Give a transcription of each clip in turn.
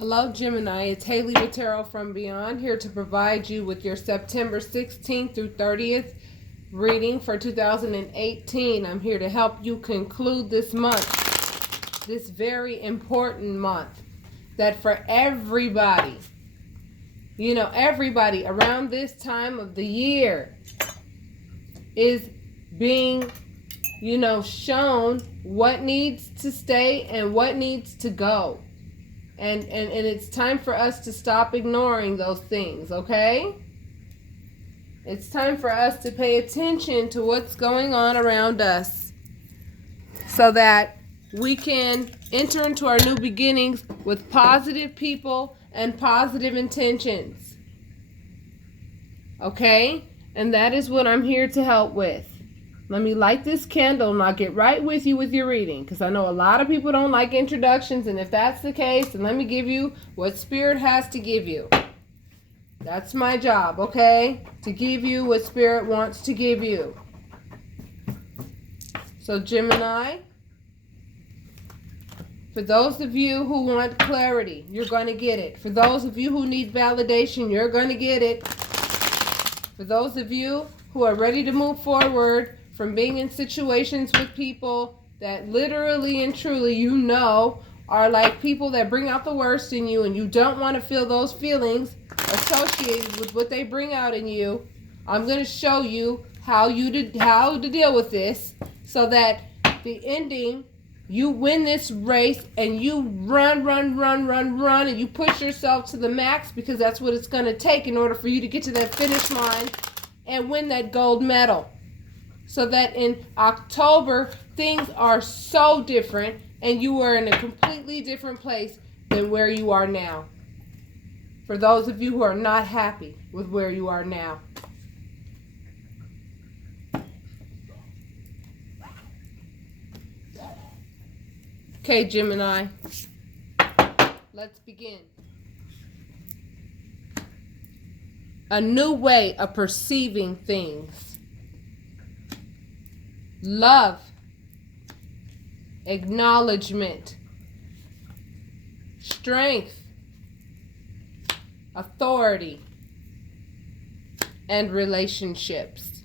Hello, Gemini. It's Haley with Tarot from Beyond, here to provide you with your September 16th through 30th reading for 2018. I'm here to help you conclude this month, this very important month, that for everybody, everybody around this time of the year is being, shown what needs to stay and what needs to go. And it's time for us to stop ignoring those things, okay? It's time for us to pay attention to what's going on around us so that we can enter into our new beginnings with positive people and positive intentions. Okay? And that is what I'm here to help with. Let me light this candle and I'll get right with you with your reading, because I know a lot of people don't like introductions, and if that's the case, then let me give you what Spirit has to give you. That's my job, okay? To give you what Spirit wants to give you. So Gemini, for those of you who want clarity, you're going to get it. For those of you who need validation, you're going to get it. For those of you who are ready to move forward from being in situations with people that literally and truly are like people that bring out the worst in you, and you don't want to feel those feelings associated with what they bring out in you, I'm going to show you how to deal with this, so that the ending, you win this race and you run, and you push yourself to the max, because that's what it's going to take in order for you to get to that finish line and win that gold medal. So that in October, things are so different and you are in a completely different place than where you are now. For those of you who are not happy with where you are now. Okay, Gemini, let's begin. A new way of perceiving things. Love, acknowledgement, strength, authority, and relationships.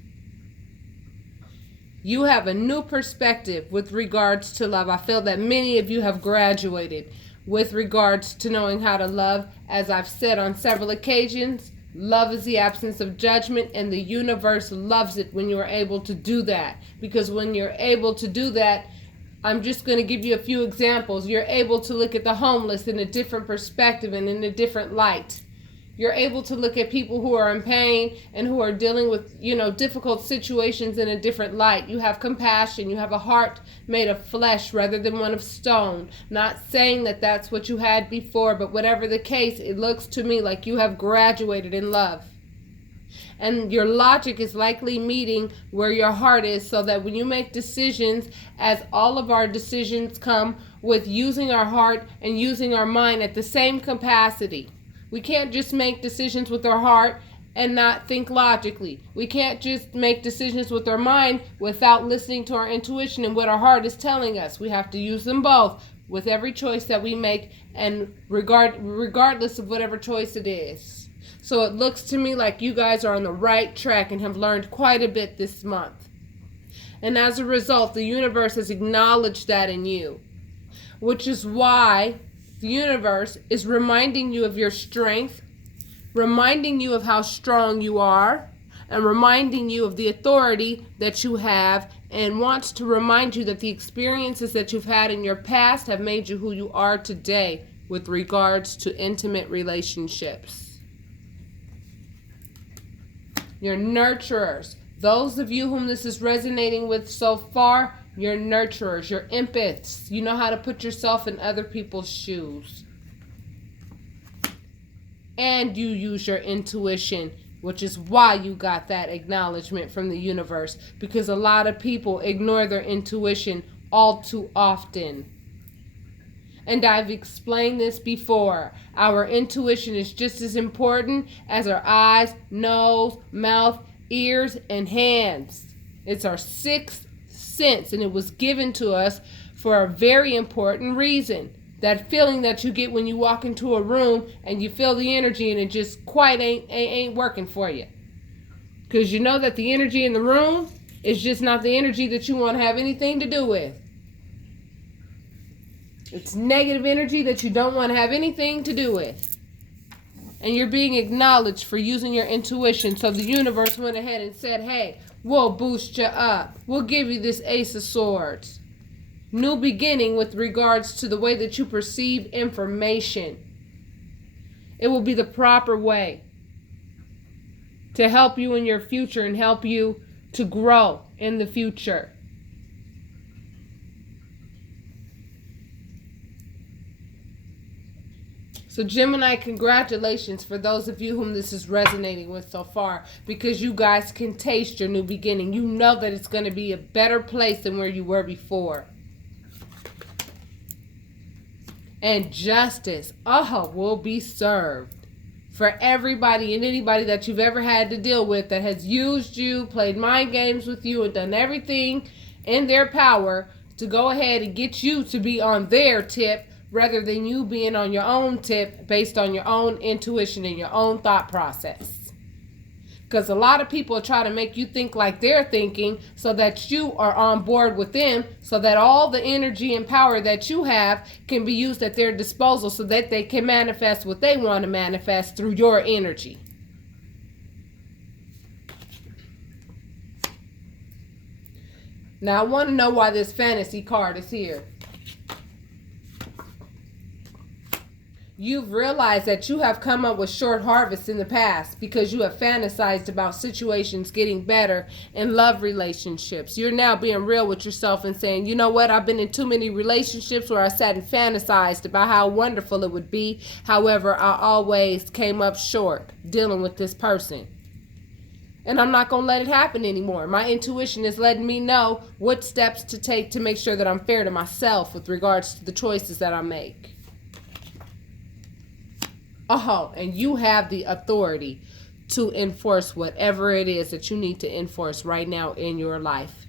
You have a new perspective with regards to love. I feel that many of you have graduated with regards to knowing how to love. As I've said on several occasions, love is the absence of judgment, and the universe loves it when you are able to do that. Because when you're able to do that, I'm just going to give you a few examples. You're able to look at the homeless in a different perspective and in a different light. You're able to look at people who are in pain and who are dealing with, difficult situations in a different light. You have compassion. You have a heart made of flesh rather than one of stone. Not saying that that's what you had before, but whatever the case, it looks to me like you have graduated in love. And your logic is likely meeting where your heart is, so that when you make decisions, as all of our decisions come with using our heart and using our mind at the same capacity. We can't just make decisions with our heart and not think logically. We can't just make decisions with our mind without listening to our intuition and what our heart is telling us. We have to use them both with every choice that we make, and regardless of whatever choice it is. So it looks to me like you guys are on the right track and have learned quite a bit this month. And as a result, the universe has acknowledged that in you, which is why the universe is reminding you of your strength, reminding you of how strong you are, and reminding you of the authority that you have, and wants to remind you that the experiences that you've had in your past have made you who you are today with regards to intimate relationships. You're nurturers. Those of you whom this is resonating with so far, you're nurturers, you're empaths. You know how to put yourself in other people's shoes. And you use your intuition, which is why you got that acknowledgement from the universe. Because a lot of people ignore their intuition all too often. And I've explained this before. Our intuition is just as important as our eyes, nose, mouth, ears, and hands. It's our sixth sense, and it was given to us for a very important reason. That feeling that you get when you walk into a room and you feel the energy and it just quite ain't working for you. Because you know that the energy in the room is just not the energy that you want to have anything to do with. It's negative energy that you don't want to have anything to do with. And you're being acknowledged for using your intuition. So the universe went ahead and said, hey, we'll boost you up. We'll give you this Ace of Swords. New beginning with regards to the way that you perceive information. It will be the proper way to help you in your future and help you to grow in the future. So Gemini, congratulations for those of you whom this is resonating with so far, because you guys can taste your new beginning. You know that it's going to be a better place than where you were before. And justice, will be served for everybody and anybody that you've ever had to deal with that has used you, played mind games with you, and done everything in their power to go ahead and get you to be on their tip rather than you being on your own tip based on your own intuition and your own thought process. Because a lot of people try to make you think like they're thinking so that you are on board with them, so that all the energy and power that you have can be used at their disposal so that they can manifest what they want to manifest through your energy. Now, I want to know why this fantasy card is here. You've realized that you have come up with short harvests in the past because you have fantasized about situations getting better in love relationships. You're now being real with yourself and saying, you know what, I've been in too many relationships where I sat and fantasized about how wonderful it would be. However, I always came up short dealing with this person. And I'm not going to let it happen anymore. My intuition is letting me know what steps to take to make sure that I'm fair to myself with regards to the choices that I make. And you have the authority to enforce whatever it is that you need to enforce right now in your life.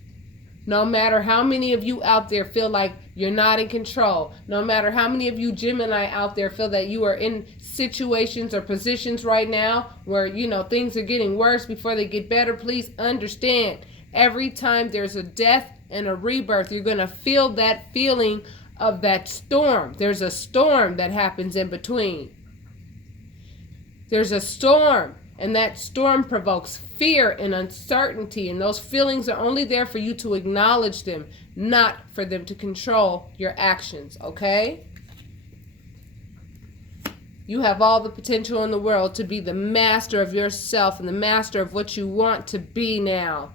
No matter how many of you out there feel like you're not in control, no matter how many of you Gemini out there feel that you are in situations or positions right now where, things are getting worse before they get better, please understand, every time there's a death and a rebirth, you're going to feel that feeling of that storm. There's a storm that happens in between. There's a storm, and that storm provokes fear and uncertainty, and those feelings are only there for you to acknowledge them, not for them to control your actions, okay? You have all the potential in the world to be the master of yourself and the master of what you want to be now.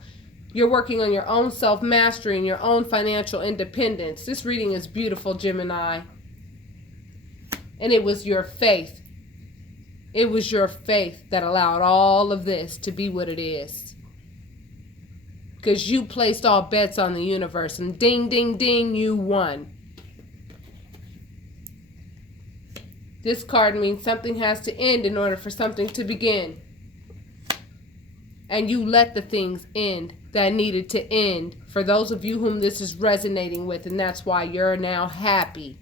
You're working on your own self-mastery and your own financial independence. This reading is beautiful, Gemini. And it was your faith. It was your faith that allowed all of this to be what it is. Because you placed all bets on the universe and ding, ding, ding, you won. This card means something has to end in order for something to begin. And you let the things end that needed to end for those of you whom this is resonating with, and that's why you're now happy.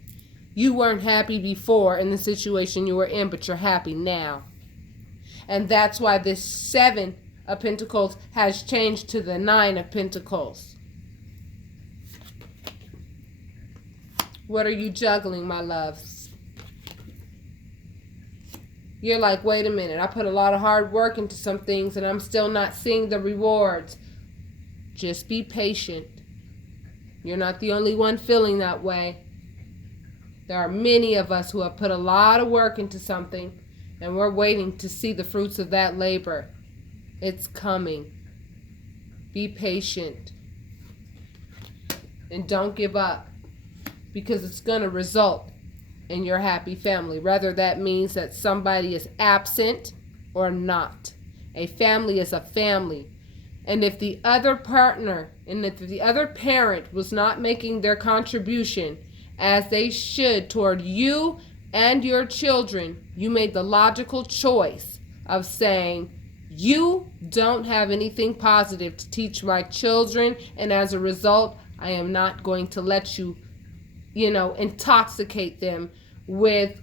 You weren't happy before in the situation you were in, but you're happy now. And that's why this 7 of Pentacles has changed to the 9 of Pentacles. What are you juggling, my loves? You're like, wait a minute, I put a lot of hard work into some things and I'm still not seeing the rewards. Just be patient. You're not the only one feeling that way. There are many of us who have put a lot of work into something, and we're waiting to see the fruits of that labor. It's coming. Be patient. And don't give up, because it's going to result in your happy family. Whether that means that somebody is absent or not. A family is a family. And if the other partner and if the other parent was not making their contribution as they should toward you and your children, you made the logical choice of saying, you don't have anything positive to teach my children, and as a result, I am not going to let you intoxicate them with,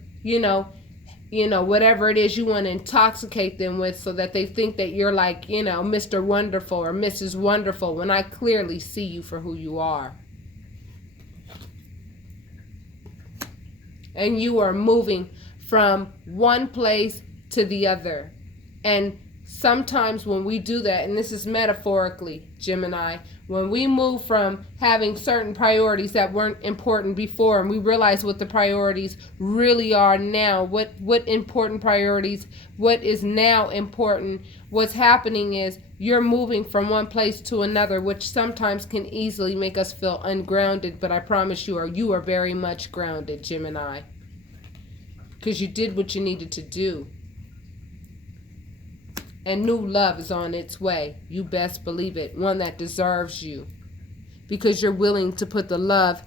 whatever it is you want to intoxicate them with, so that they think that you're like, Mr. Wonderful or Mrs. Wonderful, when I clearly see you for who you are. And you are moving from one place to the other. And sometimes when we do that, and this is metaphorically, Gemini, when we move from having certain priorities that weren't important before, and we realize what the priorities really are now, what important priorities, what is now important, what's happening is you're moving from one place to another, which sometimes can easily make us feel ungrounded, but I promise you are very much grounded, Gemini, because you did what you needed to do. And new love is on its way. You best believe it. One that deserves you. Because you're willing to put the love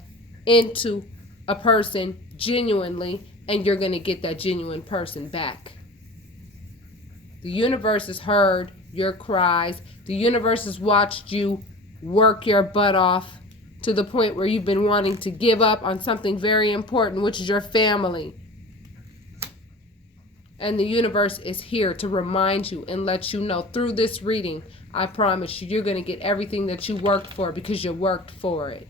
into a person genuinely, and you're going to get that genuine person back. The universe has heard your cries. The universe has watched you work your butt off to the point where you've been wanting to give up on something very important, which is your family. And the universe is here to remind you and let you know through this reading, I promise you, you're going to get everything that you worked for, because you worked for it.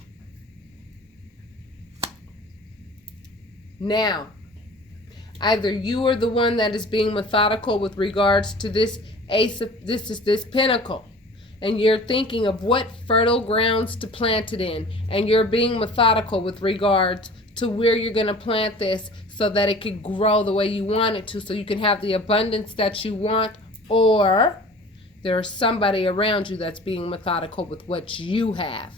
Now, either you are the one that is being methodical with regards to this this pentacle, and you're thinking of what fertile grounds to plant it in, and you're being methodical with regards to where you're going to plant this, so that it could grow the way you want it to, so you can have the abundance that you want. Or there's somebody around you that's being methodical with what you have.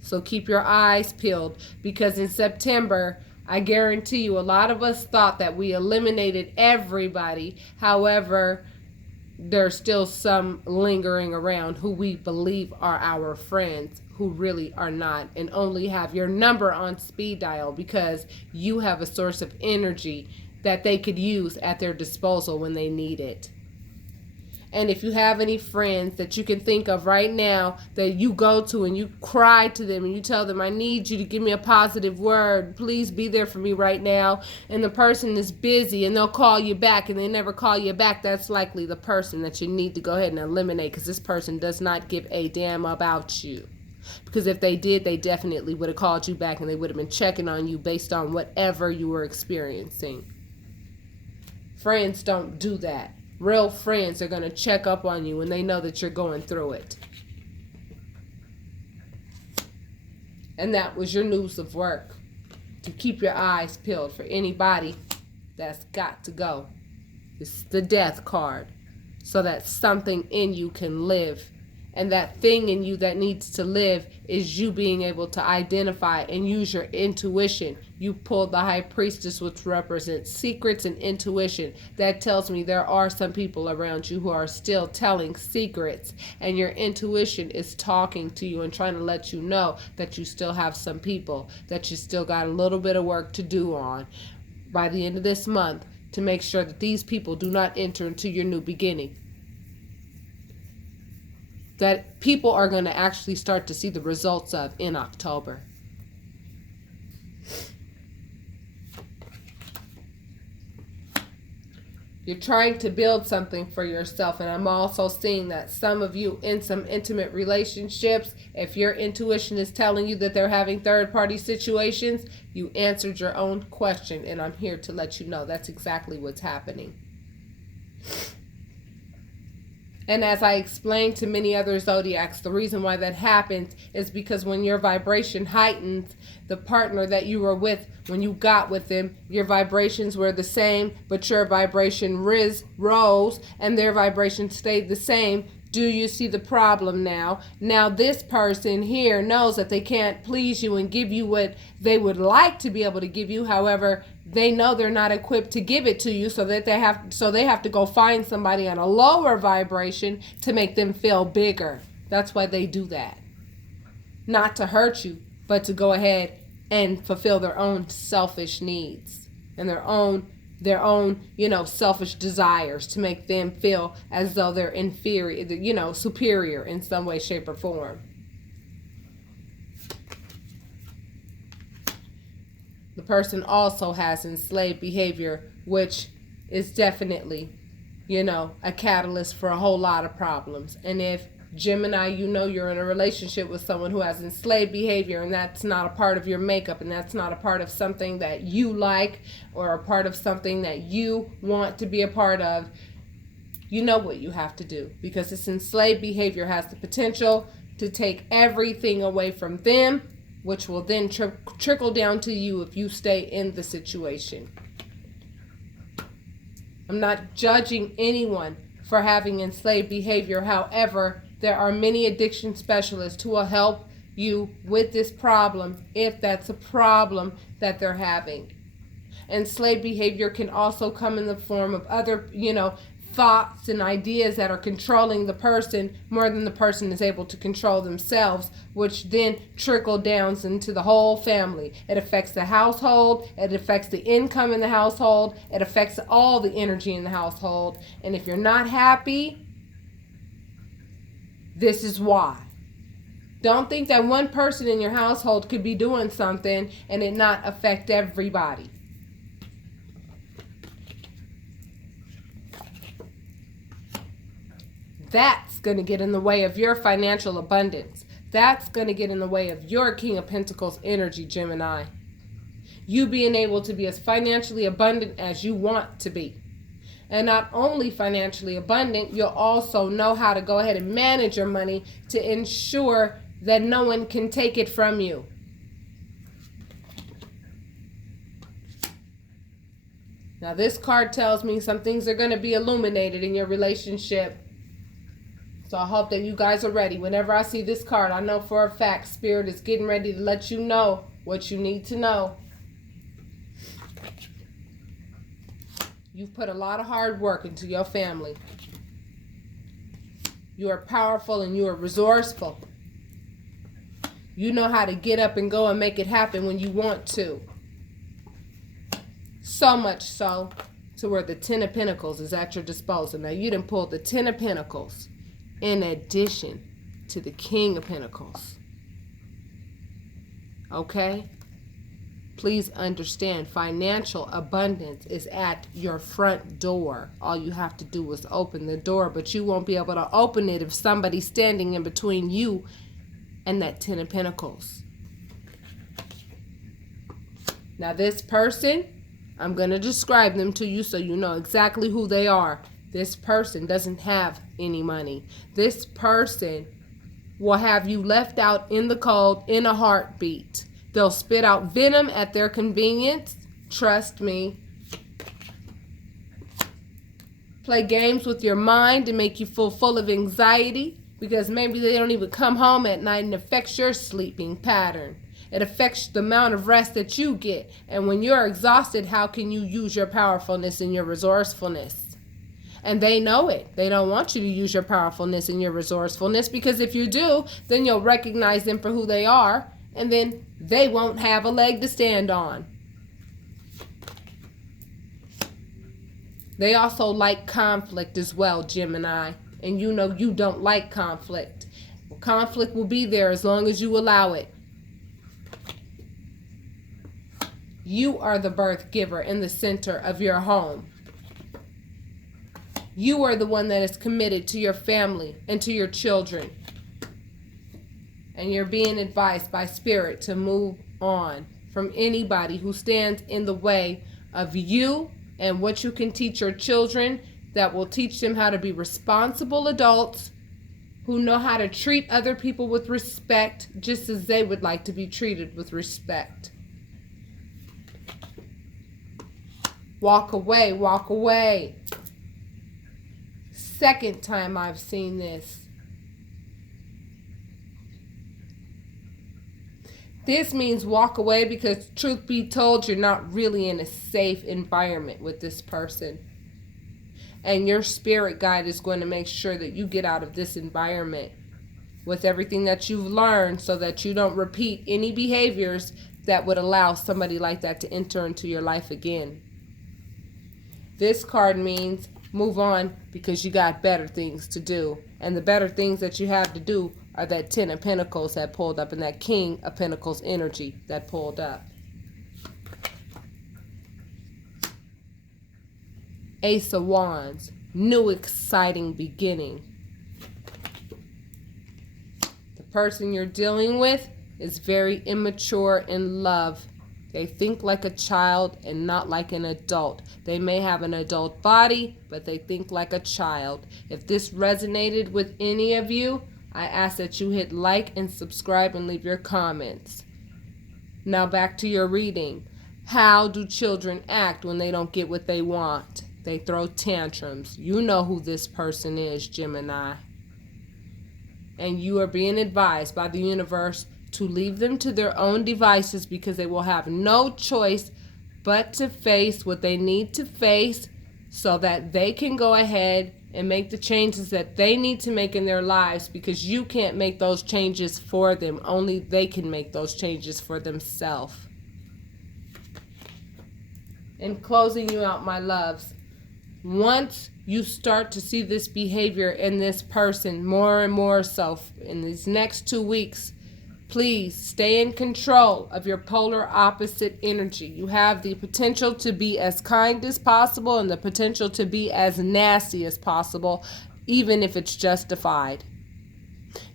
So keep your eyes peeled, because in September, I guarantee you, a lot of us thought that we eliminated everybody. However, there's still some lingering around who we believe are our friends, who really are not, and only have your number on speed dial because you have a source of energy that they could use at their disposal when they need it. And if you have any friends that you can think of right now that you go to and you cry to them and you tell them, I need you to give me a positive word, please be there for me right now, and the person is busy and they'll call you back and they never call you back, that's likely the person that you need to go ahead and eliminate, because this person does not give a damn about you. Because if they did, they definitely would have called you back and they would have been checking on you based on whatever you were experiencing. Friends don't do that. Real friends are going to check up on you when they know that you're going through it. And that was your news of work. To keep your eyes peeled for anybody that's got to go. It's the death card. So that something in you can live. And that thing in you that needs to live is you being able to identify and use your intuition. You pulled the High Priestess, which represents secrets and intuition. That tells me there are some people around you who are still telling secrets, and your intuition is talking to you and trying to let you know that you still have some people that you still got a little bit of work to do on by the end of this month to make sure that these people do not enter into your new beginning. That people are going to actually start to see the results of in October. You're trying to build something for yourself, and I'm also seeing that some of you in some intimate relationships, if your intuition is telling you that they're having third-party situations, you answered your own question, and I'm here to let you know that's exactly what's happening. And as I explained to many other zodiacs, the reason why that happens is because when your vibration heightens, the partner that you were with, when you got with them, your vibrations were the same, but your vibration rose and their vibration stayed the same. Do you see the problem now? Now this person here knows that they can't please you and give you what they would like to be able to give you. However, they know they're not equipped to give it to you, so that they have to go find somebody on a lower vibration to make them feel bigger. That's why they do that. Not to hurt you, but to go ahead and fulfill their own selfish needs and their own selfish desires, to make them feel as though they're inferior, superior in some way, shape, or form. The person also has enslaved behavior, which is definitely, a catalyst for a whole lot of problems. And if Gemini, you're in a relationship with someone who has enslaved behavior, and that's not a part of your makeup, and that's not a part of something that you like or a part of something that you want to be a part of, you know what you have to do, because this enslaved behavior has the potential to take everything away from them, which will then trickle down to you if you stay in the situation. I'm not judging anyone for having enslaved behavior. However, there are many addiction specialists who will help you with this problem if that's a problem that they're having. Enslaved behavior can also come in the form of other, thoughts and ideas that are controlling the person more than the person is able to control themselves, which then trickle down into the whole family. It affects the household, it affects the income in the household, it affects all the energy in the household. And if you're not happy, this is why. Don't think that one person in your household could be doing something and it not affect everybody. That's going to get in the way of your financial abundance. That's going to get in the way of your King of Pentacles energy, Gemini. You being able to be as financially abundant as you want to be. And not only financially abundant, you'll also know how to go ahead and manage your money to ensure that no one can take it from you. Now this card tells me some things are going to be illuminated in your relationship. So I hope that you guys are ready. Whenever I see this card, I know for a fact Spirit is getting ready to let you know what you need to know. You've put a lot of hard work into your family. You are powerful and you are resourceful. You know how to get up and go and make it happen when you want to. So much so to where the Ten of Pentacles is at your disposal. Now you done pulled the Ten of Pentacles in addition to the King of Pentacles. Okay? Please understand, financial abundance is at your front door. All you have to do is open the door, but you won't be able to open it if somebody's standing in between you and that Ten of Pentacles. Now this person, I'm going to describe them to you so you know exactly who they are. This person doesn't have any money. This person will have you left out in the cold in a heartbeat. They'll spit out venom at their convenience. Trust me. Play games with your mind to make you feel full of anxiety because maybe they don't even come home at night, and it affects your sleeping pattern. It affects the amount of rest that you get. And when you're exhausted, how can you use your powerfulness and your resourcefulness? And they know it. They don't want you to use your powerfulness and your resourcefulness, because if you do, then you'll recognize them for who they are, and then they won't have a leg to stand on. They also like conflict as well, Gemini. And you know you don't like conflict. Well, conflict will be there as long as you allow it. You are the birth giver in the center of your home. You are the one that is committed to your family and to your children. And you're being advised by Spirit to move on from anybody who stands in the way of you and what you can teach your children, that will teach them how to be responsible adults who know how to treat other people with respect, just as they would like to be treated with respect. Walk away, walk away. Second time I've seen this. This means walk away because, truth be told, you're not really in a safe environment with this person. And your spirit guide is going to make sure that you get out of this environment with everything that you've learned, so that you don't repeat any behaviors that would allow somebody like that to enter into your life again. This card means move on because you got better things to do. And the better things that you have to do are that Ten of Pentacles that pulled up and that King of Pentacles energy that pulled up. Ace of Wands, new exciting beginning. The person you're dealing with is very immature in love. They think like a child and not like an adult. They may have an adult body, but they think like a child. If this resonated with any of you, I ask that you hit like and subscribe and leave your comments. Now back to your reading. How do children act when they don't get what they want? They throw tantrums. You know who this person is, Gemini. And you are being advised by the universe to leave them to their own devices, because they will have no choice but to face what they need to face so that they can go ahead and make the changes that they need to make in their lives, because you can't make those changes for them. Only they can make those changes for themselves. In closing you out, my loves, once you start to see this behavior in this person more and more so in these next 2 weeks, please stay in control of your polar opposite energy. You have the potential to be as kind as possible and the potential to be as nasty as possible, even if it's justified.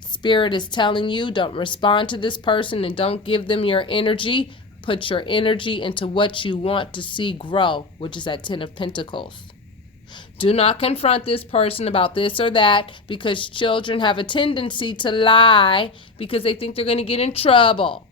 Spirit is telling you, don't respond to this person and don't give them your energy. Put your energy into what you want to see grow, which is that 10 of Pentacles. Do not confront this person about this or that, because children have a tendency to lie because they think they're going to get in trouble.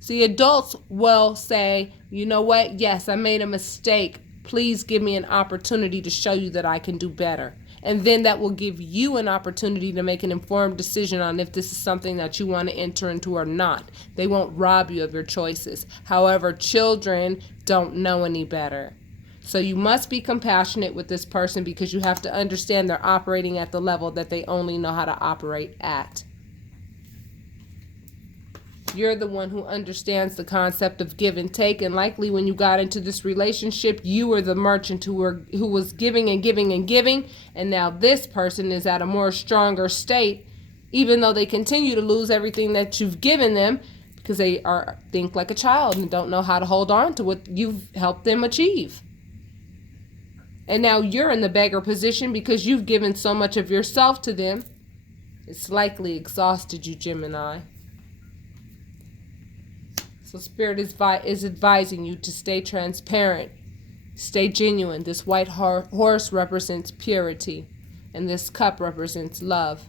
See, adults will say, you know what? Yes, I made a mistake. Please give me an opportunity to show you that I can do better. And then that will give you an opportunity to make an informed decision on if this is something that you want to enter into or not. They won't rob you of your choices. However, children don't know any better. So you must be compassionate with this person, because you have to understand they're operating at the level that they only know how to operate at. You're the one who understands the concept of give and take, and likely when you got into this relationship, you were the merchant who was giving and giving and giving, and now this person is at a more stronger state, even though they continue to lose everything that you've given them, because they think like a child and don't know how to hold on to what you've helped them achieve. And now you're in the beggar position because you've given so much of yourself to them. It's likely exhausted you, Gemini. So Spirit is advising you to stay transparent, stay genuine. This white horse represents purity, and this cup represents love.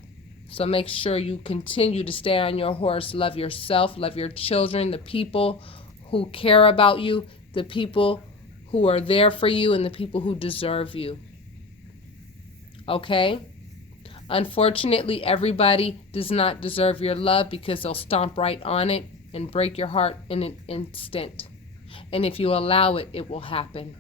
So make sure you continue to stay on your horse. Love yourself, love your children, the people who care about you, the people who are there for you, and the people who deserve you. Okay? Unfortunately, everybody does not deserve your love, because they'll stomp right on it and break your heart in an instant. And if you allow it, it will happen.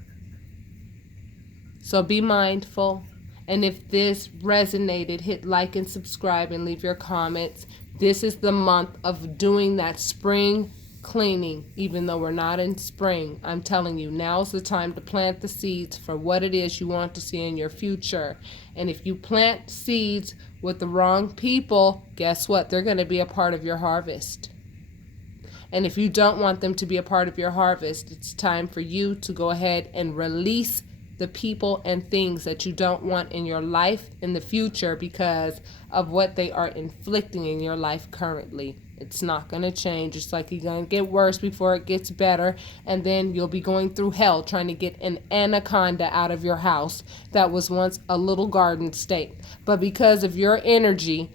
So be mindful. And if this resonated, hit like and subscribe and leave your comments. This is the month of doing that spring cleaning, even though we're not in spring. I'm telling you, now's the time to plant the seeds for what it is you want to see in your future. And if you plant seeds with the wrong people, guess what? They're going to be a part of your harvest. And if you don't want them to be a part of your harvest, it's time for you to go ahead and release the people and things that you don't want in your life in the future because of what they are inflicting in your life currently. It's not going to change. It's like you're going to get worse before it gets better, and then you'll be going through hell trying to get an anaconda out of your house that was once a little garden state. But because of your energy,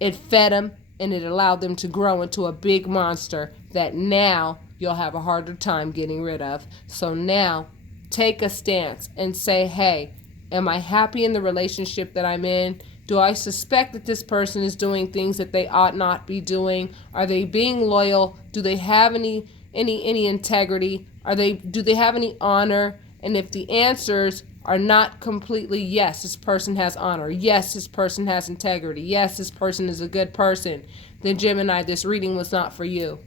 it fed them and it allowed them to grow into a big monster that now you'll have a harder time getting rid of. So now take a stance and say, hey, am I happy in the relationship that I'm in? Do I suspect that this person is doing things that they ought not be doing? Are they being loyal? Do they have any integrity? Do they have any honor? And if the answers are not completely yes, this person has honor, yes, this person has integrity, yes, this person is a good person, then Gemini, this reading was not for you.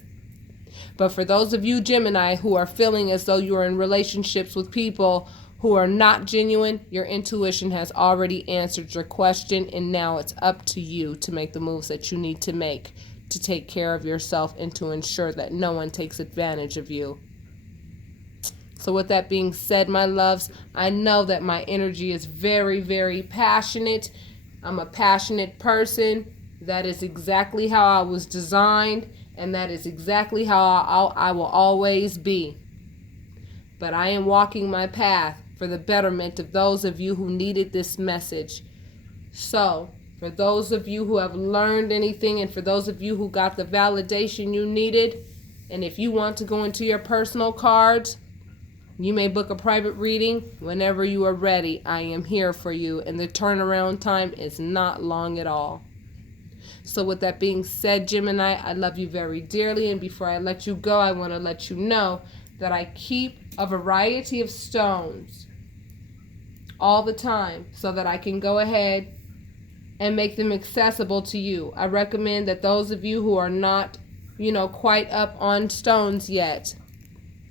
But for those of you, Gemini, who are feeling as though you are in relationships with people who are not genuine, your intuition has already answered your question, and now it's up to you to make the moves that you need to make to take care of yourself and to ensure that no one takes advantage of you. So with that being said, my loves, I know that my energy is very, very passionate. I'm a passionate person. That is exactly how I was designed, and that is exactly how I will always be. But I am walking my path for the betterment of those of you who needed this message. So, for those of you who have learned anything, and for those of you who got the validation you needed, and if you want to go into your personal cards, you may book a private reading whenever you are ready. I am here for you, and the turnaround time is not long at all. So with that being said, Gemini, I love you very dearly, and before I let you go, I want to let you know that I keep a variety of stones all the time so that I can go ahead and make them accessible to you. I recommend that those of you who are not, quite up on stones yet,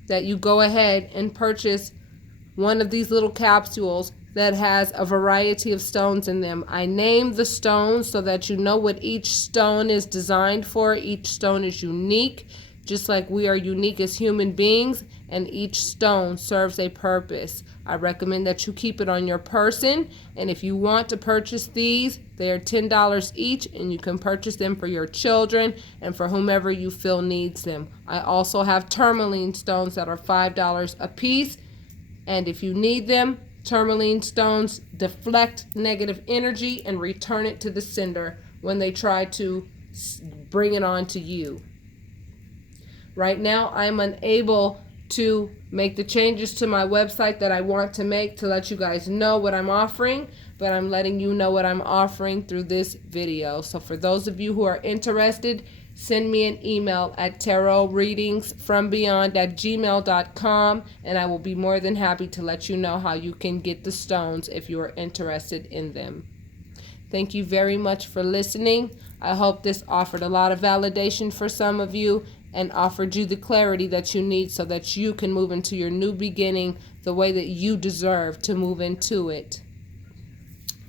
that you go ahead and purchase one of these little capsules that has a variety of stones in them. I name the stones so that you know what each stone is designed for. Each stone is unique, just like we are unique as human beings, and each stone serves a purpose. I recommend that you keep it on your person, and if you want to purchase these, they are $10 each, and you can purchase them for your children and for whomever you feel needs them. I also have tourmaline stones that are $5 a piece, and if you need them, tourmaline stones deflect negative energy and return it to the sender when they try to bring it on to you. Right now, I'm unable to make the changes to my website that I want to make to let you guys know what I'm offering, but I'm letting you know what I'm offering through this video. So for those of you who are interested, send me an email at tarotreadingsfrombeyond@gmail.com, and I will be more than happy to let you know how you can get the stones if you are interested in them. Thank you very much for listening. I hope this offered a lot of validation for some of you and offered you the clarity that you need so that you can move into your new beginning the way that you deserve to move into it.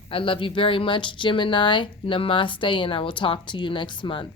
I love you very much, Gemini. Namaste, and I will talk to you next month.